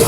Hey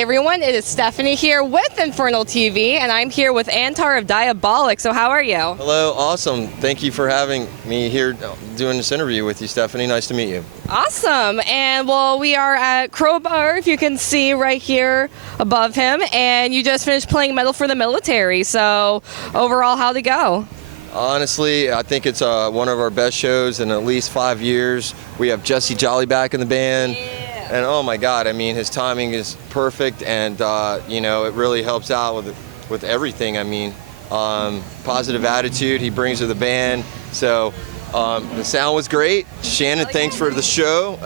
everyone, it is Stephanie here with Infernal TV, and I'm here with Aantar of Diabolic. So how are you? Hello, awesome. Thank you for having me here doing this interview with you, Stephanie. Nice to meet you. Awesome. And well, we are at Crowbar, if you can see right here above him, and you just finished playing Metal for the Military. So overall, how'd it go? Honestly, I think it's one of our best shows in at least 5 years. We have Jesse Jolly back in the band. Yeah. And oh my God, I mean, his timing is perfect, and you know, it really helps out with everything. I mean, positive attitude he brings to the band. So the sound was great. Shannon, thanks for the show,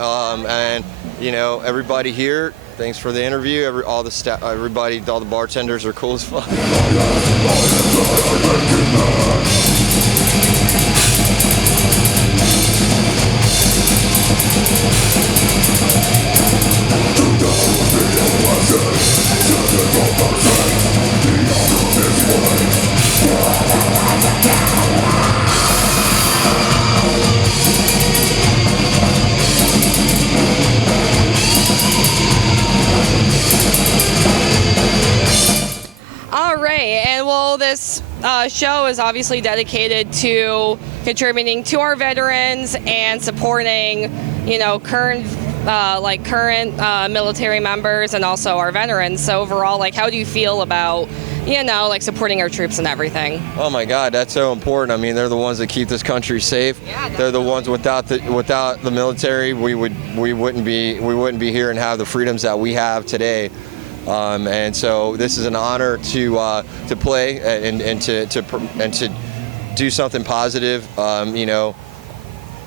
and you know, everybody here, thanks for the interview. All the staff, everybody, all the bartenders are cool as fuck. All right, and well, this show is obviously dedicated to contributing to our veterans and supporting, you know, current military members and also our veterans. So overall, like, how do you feel about, you know, like supporting our troops and everything? Oh my God, that's so important. I mean, they're the ones that keep this country safe. Yeah, they're the ones without the military, we wouldn't be here and have the freedoms that we have today. And so this is an honor to play and to do something positive. You know,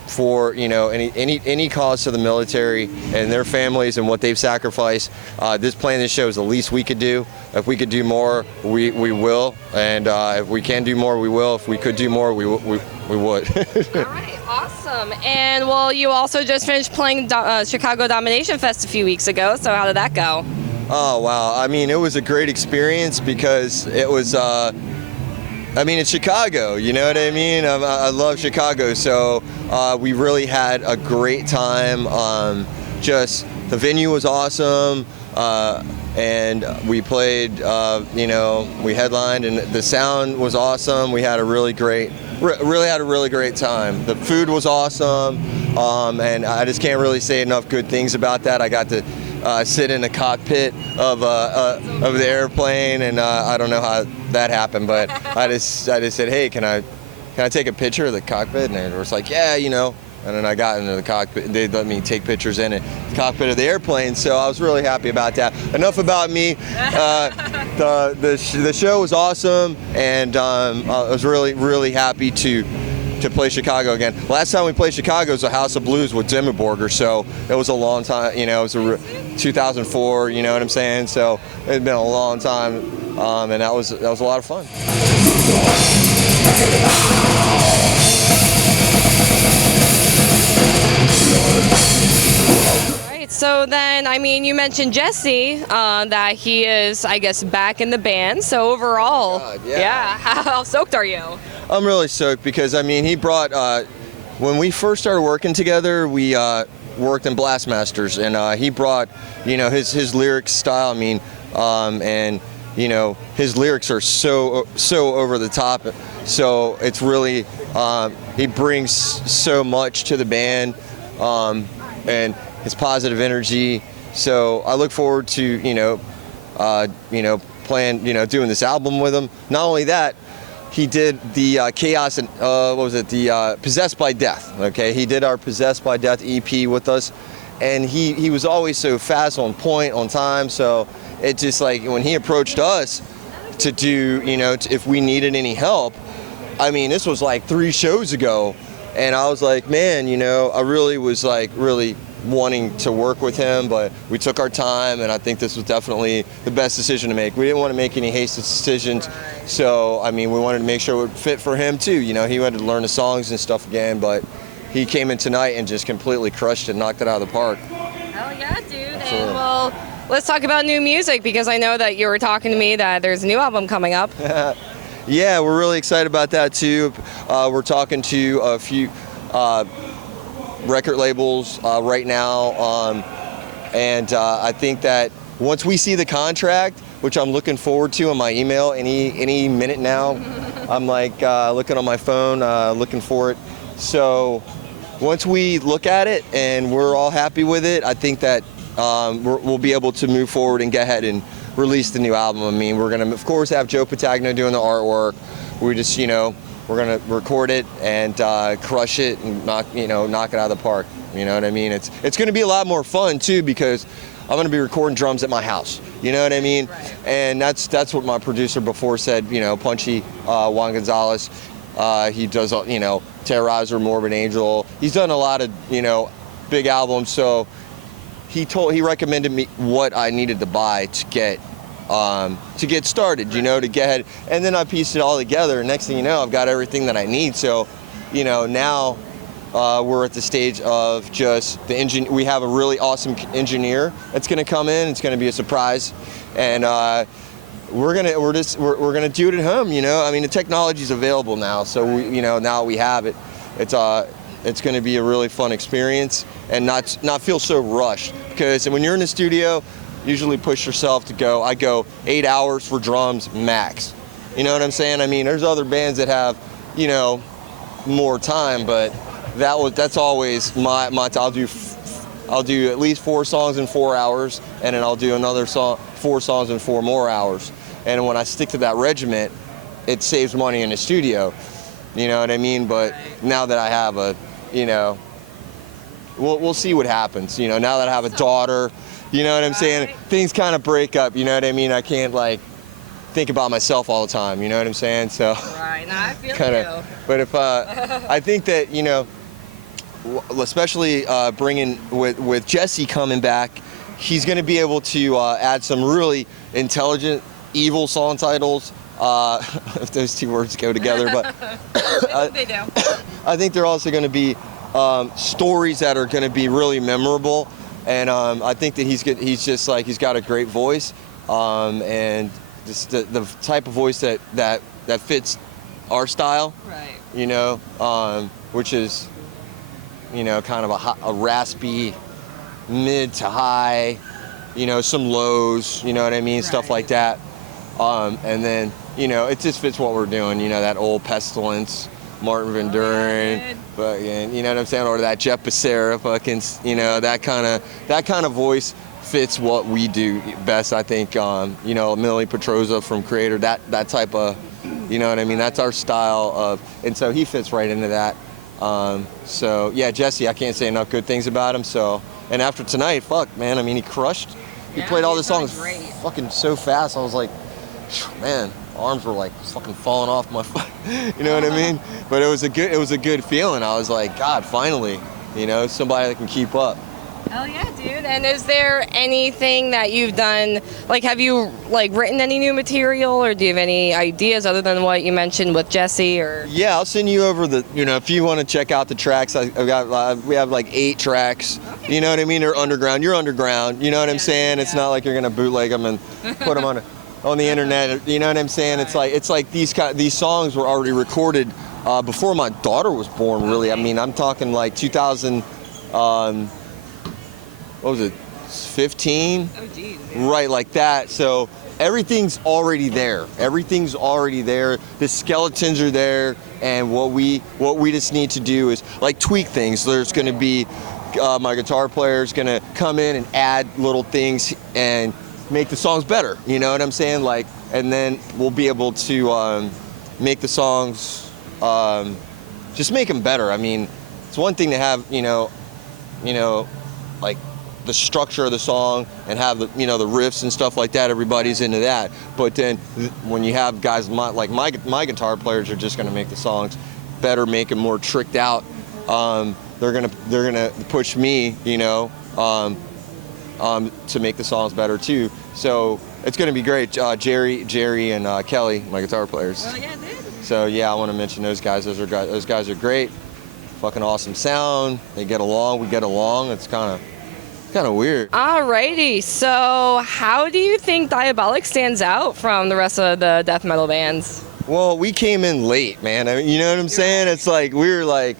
for, you know, any cause to the military and their families and what they've sacrificed. Playing this show is the least we could do. If we could do more, we will, and if we can do more, we will. If we could do more, we would. All right, awesome. And well, you also just finished playing Chicago Domination Fest a few weeks ago. So how did that go? Oh wow! I mean, it was a great experience because it was. I mean, it's Chicago, you know what I mean? I love Chicago, so we really had a great time. Just the venue was awesome, and we played, you know, we headlined, and the sound was awesome. We had a really great time. The food was awesome, and I just can't really say enough good things about that. I got to sit in the cockpit of the airplane, and I don't know how that happened, but I just said, hey, can I take a picture of the cockpit? And they were like, yeah, you know. And then I got into the cockpit. They let me take pictures in the cockpit of the airplane, so I was really happy about that. Enough about me. The show was awesome, and I was really happy to play Chicago again. Last time we played Chicago was the House of Blues with Dimmu Borgir, so it was a long time. You know, it was 2004. You know what I'm saying? So it's been a long time, and that was a lot of fun. So then, I mean, you mentioned Jesse, that he is, I guess, back in the band. So overall, God, yeah. How stoked are you? I'm really stoked because, I mean, he brought, when we first started working together, we worked in Blastmasters, and he brought, you know, his lyric style, I mean, and, you know, his lyrics are so over the top. So it's really, he brings so much to the band, and his positive energy. So I look forward to, you know, playing, you know, doing this album with him. Not only that, he did the Chaos and what was it? The Possessed by Death. Okay, he did our Possessed by Death EP with us, and he was always so fast, on point, on time. So it just, like, when he approached us to do, you know, if we needed any help, I mean, this was like 3 shows ago, and I was like, man, you know, I really was like really wanting to work with him, but we took our time, and I think this was definitely the best decision to make. We didn't want to make any hasty decisions, so I mean, we wanted to make sure it would fit for him too. You know, he had to learn the songs and stuff again, but he came in tonight and just completely crushed it, knocked it out of the park. Hell yeah, dude. Absolutely. And well, let's talk about new music, because I know that you were talking to me that there's a new album coming up. Yeah, we're really excited about that too. We're talking to a few record labels right now, and I think that once we see the contract, which I'm looking forward to in my email any minute now, I'm like looking on my phone, looking for it. So once we look at it and we're all happy with it, I think that we'll be able to move forward and go ahead and release the new album. I mean, we're gonna of course have Joe Patagno doing the artwork. We just, we're gonna record it and crush it and knock it out of the park. You know what I mean? It's gonna be a lot more fun too, because I'm gonna be recording drums at my house. You know what I mean? Right. And that's what my producer before said. Punchy Juan Gonzalez. He does Terrorizer, Morbid Angel. He's done a lot of big albums. So he recommended me what I needed to buy to get started. To get ahead. And then I pieced it all together. Next thing you know, I've got everything that I need. So now. We're at the stage of just the engine. We have a really awesome engineer that's going to come in. It's going to be a surprise, and we're gonna do it at home. I mean, the technology's available now, so now we have it. It's going to be a really fun experience and not feel so rushed, because when you're in the studio, usually push yourself to go. I go 8 hours for drums max. You know what I'm saying? I mean, there's other bands that have more time, but that's always my I'll do at least 4 songs in 4 hours, and then I'll do another 4 songs in 4 more hours. And when I stick to that regiment, it saves money in the studio. You know what I mean? But now that I have we'll see what happens. Now that I have a daughter, you know what I'm saying? Things kind of break up. You know what I mean? I can't think about myself all the time. You know what I'm saying? So. Right. No, I feel you. But if I think that especially bringing with Jesse coming back, he's going to be able to add some really intelligent, evil song titles. If those two words go together, but they do. I think they're also going to be stories that are going to be really memorable, and I think that he's got a great voice, and just the type of voice that fits our style. Right. Which is kind of a raspy, mid to high, some lows, you know what I mean, stuff like that. And then, it just fits what we're doing, that old Pestilence, Martin Van Buren, fucking, you know what I'm saying, or that Jeff Becerra, fucking, that kind of voice fits what we do best, I think. Millie Petroza from Creator, that type of, you know what I mean, that's our style of, and so he fits right into that. So yeah, Jesse, I can't say enough good things about him. So, and after tonight, fuck, man, I mean, he crushed. He played all the songs fucking so fast. I was like, man, arms were like fucking falling off my foot. You know what I mean? But it was a good feeling. I was like, God, finally, somebody that can keep up. Hell yeah, dude. And is there anything that you've done, have you written any new material, or do you have any ideas other than what you mentioned with Jesse? Or yeah, I'll send you over if you want to check out the tracks. We have 8 tracks. Okay. You know what I mean? They're underground. You're underground. You know what I'm saying? Yeah. It's not like you're gonna bootleg them and put them on the internet. You know what I'm saying? Right. It's like these songs were already recorded before my daughter was born. Really, I mean, I'm talking 2000. What was it, 15? Oh, geez. Right, like that. So everything's already there. Everything's already there. The skeletons are there, and what we just need to do is tweak things. There's going to be my guitar player is going to come in and add little things and make the songs better. You know what I'm saying? And then we'll be able to make the songs, just make them better. I mean, it's one thing to have the structure of the song and have the the riffs and stuff like that. Everybody's into that, but then when you have guys like my guitar players are just going to make the songs better, make them more tricked out. They're gonna push me to make the songs better too. So it's going to be great. Jerry and Kelly, my guitar players. Oh yeah, dude. So yeah, I want to mention those guys. Those guys are great. Fucking awesome sound. They get along. We get along. It's kind of kind of weird. Alrighty, so how do you think Diabolic stands out from the rest of the death metal bands? Well, we came in late, man. I mean, you know what I'm saying? It's like we were like,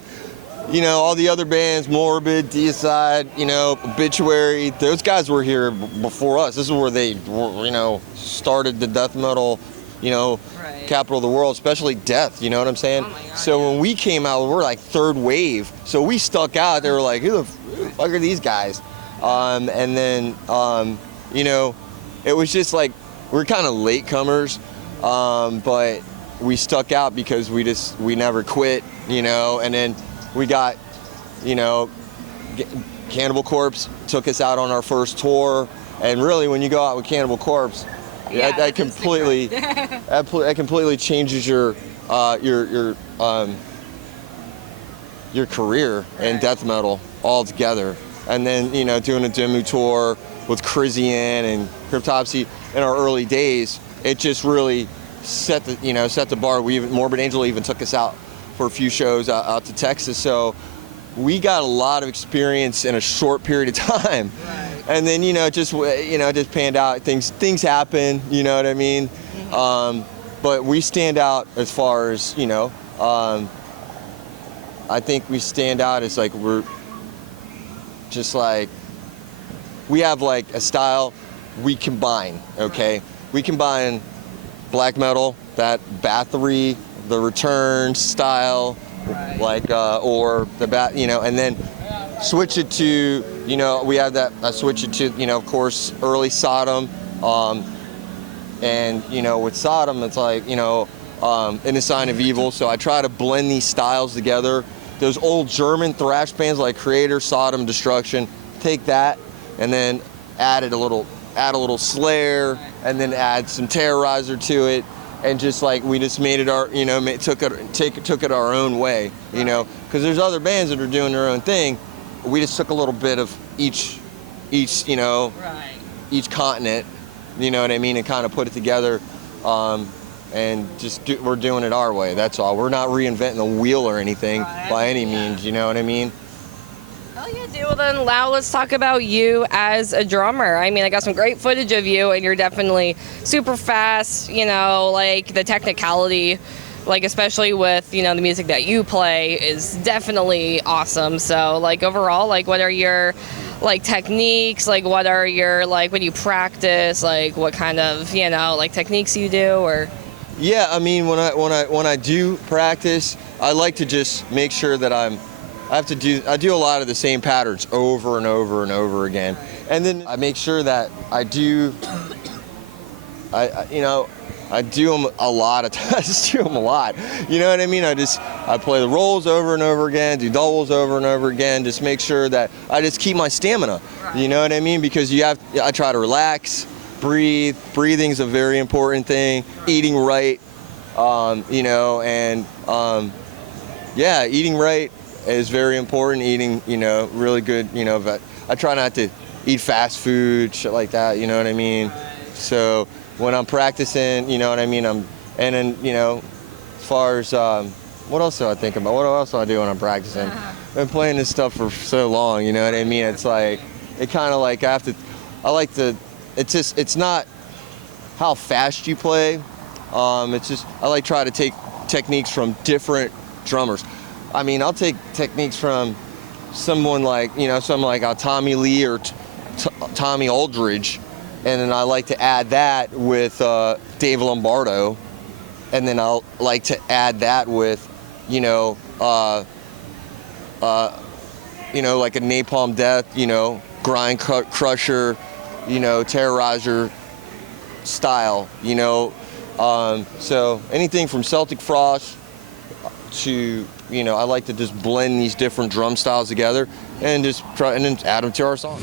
you know, all the other bands, Morbid, Deicide, you know, Obituary, those guys were here before us. This is where they, you know, started the death metal, you know, capital of the world, especially death, you know what I'm saying? Oh my God, so when we came out, we were like third wave. So we stuck out. They were like, who the fuck are these guys? And then, you know, it was just like, we're kind of latecomers, but we stuck out because we never quit, you know, and then we got, you know, Cannibal Corpse took us out on our first tour, and really when you go out with Cannibal Corpse, that completely that completely changes your career in death metal altogether. And then, you know, doing a Dimmu tour with Chrysian and Cryptopsy in our early days, it just really set the bar. Morbid Angel even took us out for a few shows out to Texas. So we got a lot of experience in a short period of time. Right. And then, just panned out. Things happen, you know what I mean? But we stand out as far as, I think we stand out as like we're just like, we have like a style we combine, okay? We combine black metal, that Bathory, the Return style, like, or the and then switch it to, we have that, I switch it to, of course, early Sodom, and, with Sodom, it's like, In the Sign of Evil, so I try to blend these styles together. Those old German thrash bands like Creator, Sodom, Destruction, take that and then add a little Slayer, and then add some Terrorizer to it, and just like we just made it our, took it our own way, because there's other bands that are doing their own thing. We just took a little bit of each continent, you know what I mean, and kind of put it together, and we're doing it our way. That's all. We're not reinventing the wheel or anything by any means. You know what I mean? Oh yeah, dude. Well then, now let's talk about you as a drummer. I mean, I got some great footage of you, and you're definitely super fast. Like the technicality, like especially with the music that you play is definitely awesome. So like overall, like what are your like techniques? Like what are your like when you practice? Like what kind of like techniques you do or? Yeah, I mean when I do practice, I like to just make sure that I do a lot of the same patterns over and over and over again, and then I make sure that I do them a lot of times. I just do them a lot. You know what I mean? I play the rolls over and over again, do doubles over and over again, just make sure that I just keep my stamina. You know what I mean? Because I try to relax, breathe. Breathing's a very important thing. Eating right, eating right is very important. Eating, really good, I try not to eat fast food, shit like that, you know what I mean? So when I'm practicing, you know what I mean, as far as, what else do I think about? What else do I do when I'm practicing? I've been playing this stuff for so long, you know what I mean? It's like, it kind of like, it's not how fast you play, it's just, I like try to take techniques from different drummers. I mean, I'll take techniques from someone like, Tommy Lee or Tommy Aldridge, and then I like to add that with Dave Lombardo, and then I'll like to add that with, like a Napalm Death, Grind Crusher, Terrorizer style, so anything from Celtic Frost to, I like to just blend these different drum styles together and just try and then add them to our song.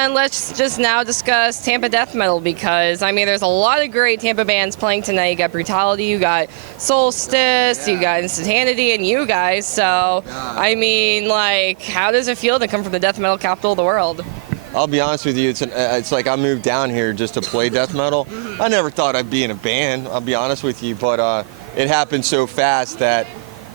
then let's just now discuss Tampa death metal, because I mean there's a lot of great Tampa bands playing tonight. You got Brutality, you got Solstice, you got Instantanity, and you guys. So I mean, like, how does it feel to come from the death metal capital of the world? I'll be honest with you, it's like I moved down here just to play death metal. I never thought I'd be in a band, I'll be honest with you, but it happened so fast that,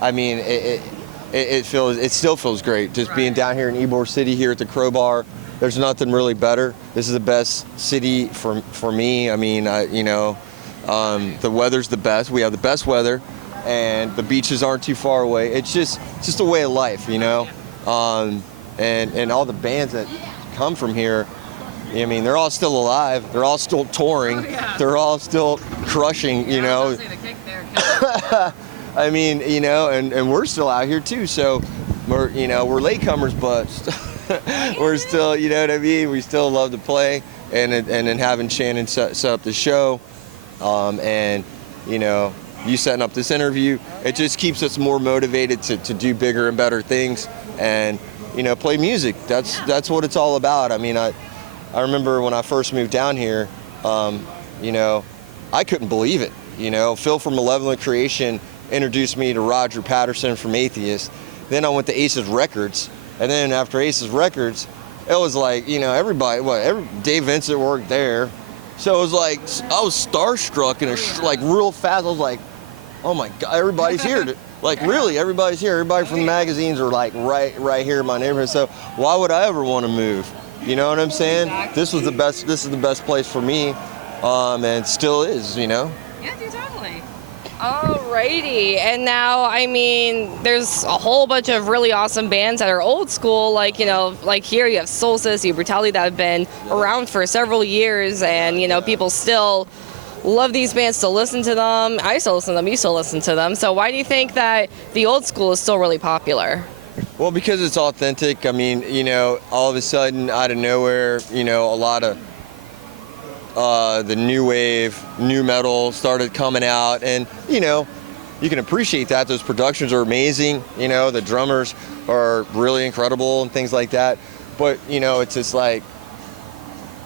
I mean, it still feels great just being down here in Ybor City here at the Crowbar. There's nothing really better. This is the best city for me. I mean, you know, the weather's the best. We have the best weather, and the beaches aren't too far away. It's just a way of life, you know. And all the bands that come from here, I mean, they're all still alive. They're all still touring. They're all still crushing, you know. I mean, you know, and we're still out here too. So we're latecomers, but we're still, you know what I mean? We still love to play, and then having Shannon set up the show, and, you know, you setting up this interview, it just keeps us more motivated to do bigger and better things, and, you know, play music. That's what it's all about. I mean, I remember when I first moved down here, you know, I couldn't believe it. You know, Phil from Malevolent Creation introduced me to Roger Patterson from Atheist. Then I went to Aces Records, and then after Aces Records, it was like, you know, everybody, Dave Vincent worked there. So it was like, I was starstruck, and like real fast, I was like, oh my God, everybody's here. Like, really, everybody's here. Everybody from the magazines are like right here in my neighborhood. So why would I ever want to move? You know what I'm saying? This is the best place for me, and still is, you know? Yeah, dude, totally. Alrighty, and now, I mean, there's a whole bunch of really awesome bands that are old school, like, you know, like here you have Solstice, you have Brutality, that have been around for several years, and, you know, people still love these bands, still listen to them. I still listen to them, you still listen to them. So why do you think that the old school is still really popular? Well, because it's authentic. I mean, you know, all of a sudden, out of nowhere, you know, a lot of the new wave, new metal started coming out, and, you know, you can appreciate that. Those productions are amazing. You know, the drummers are really incredible and things like that. But, you know, it's just like,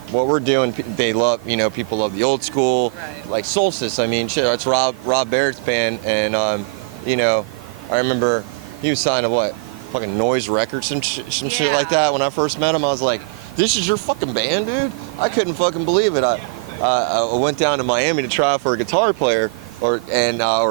what we're doing, they love, you know, people love the old school, like Solstice. I mean, shit, that's Rob Barrett's band, and, you know, I remember he was signed to what? Fucking Noise Records, some shit like that. When I first met him, I was like, this is your fucking band, dude? I couldn't fucking believe it. I went down to Miami to try out for a guitar player or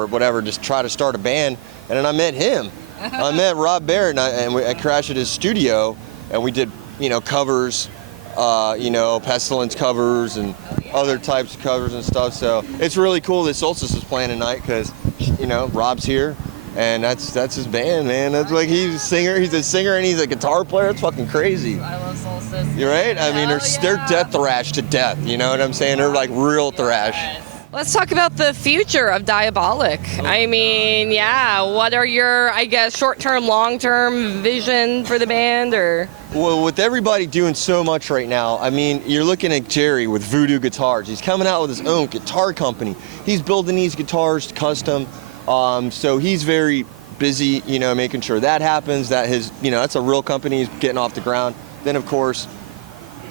whatever, just try to start a band, and then I met him. I met Rob Barrett, and I crashed at his studio, and we did, you know, covers, you know, Pestilence covers and other types of covers and stuff. So it's really cool that Solstice is playing tonight, because, you know, Rob's here. And that's his band, man. That's like, he's a singer and he's a guitar player. It's fucking crazy. I love Solstice. You're right? I mean, they're death thrash to death, you know what I'm saying? They're like real thrash. Let's talk about the future of Diabolic. I mean, yeah, what are your, I guess, short-term, long-term vision for the band, or? Well, with everybody doing so much right now, I mean, you're looking at Jerry with Voodoo Guitars. He's coming out with his own guitar company. He's building these guitars custom. So he's very busy, you know, making sure that happens, that his, you know, that's a real company, he's getting off the ground. Then, of course,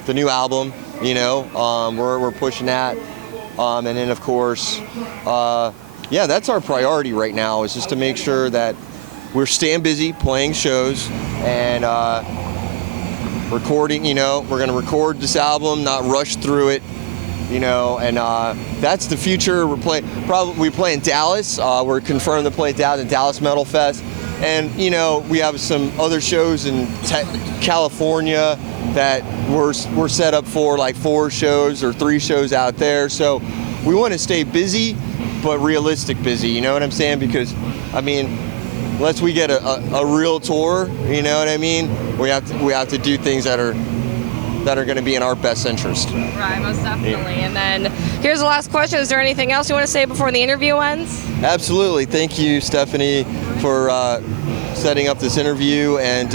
the new album, you know, we're pushing that. And then, of course, yeah, that's our priority right now, is just to make sure that we're staying busy playing shows and recording, you know, we're going to record this album, not rush through it. You know, and that's the future. We play in Dallas. We're confirmed to play at Dallas Metal Fest, and, you know, we have some other shows in California that we're set up for, like 4 shows or 3 shows out there. So we want to stay busy, but realistic busy. You know what I'm saying? Because, I mean, unless we get a real tour, you know what I mean? We have to do things that are going to be in our best interest. Right, most definitely. Yeah. And then here's the last question. Is there anything else you want to say before the interview ends? Absolutely. Thank you, Stephanie, for setting up this interview. And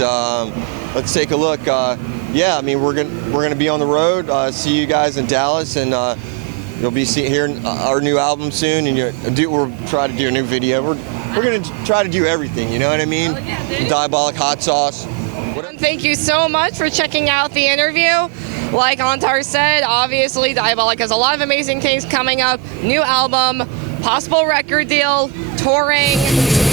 let's take a look. Yeah, I mean, we're gonna be on the road. See you guys in Dallas, and you'll be hearing our new album soon. And we'll try to do a new video. We're gonna try to do everything. You know what I mean? Oh, yeah, Diabolic hot sauce. Thank you so much for checking out the interview. like Aantar said, obviously Diabolic has a lot of amazing things coming up. New album, possible record deal, touring.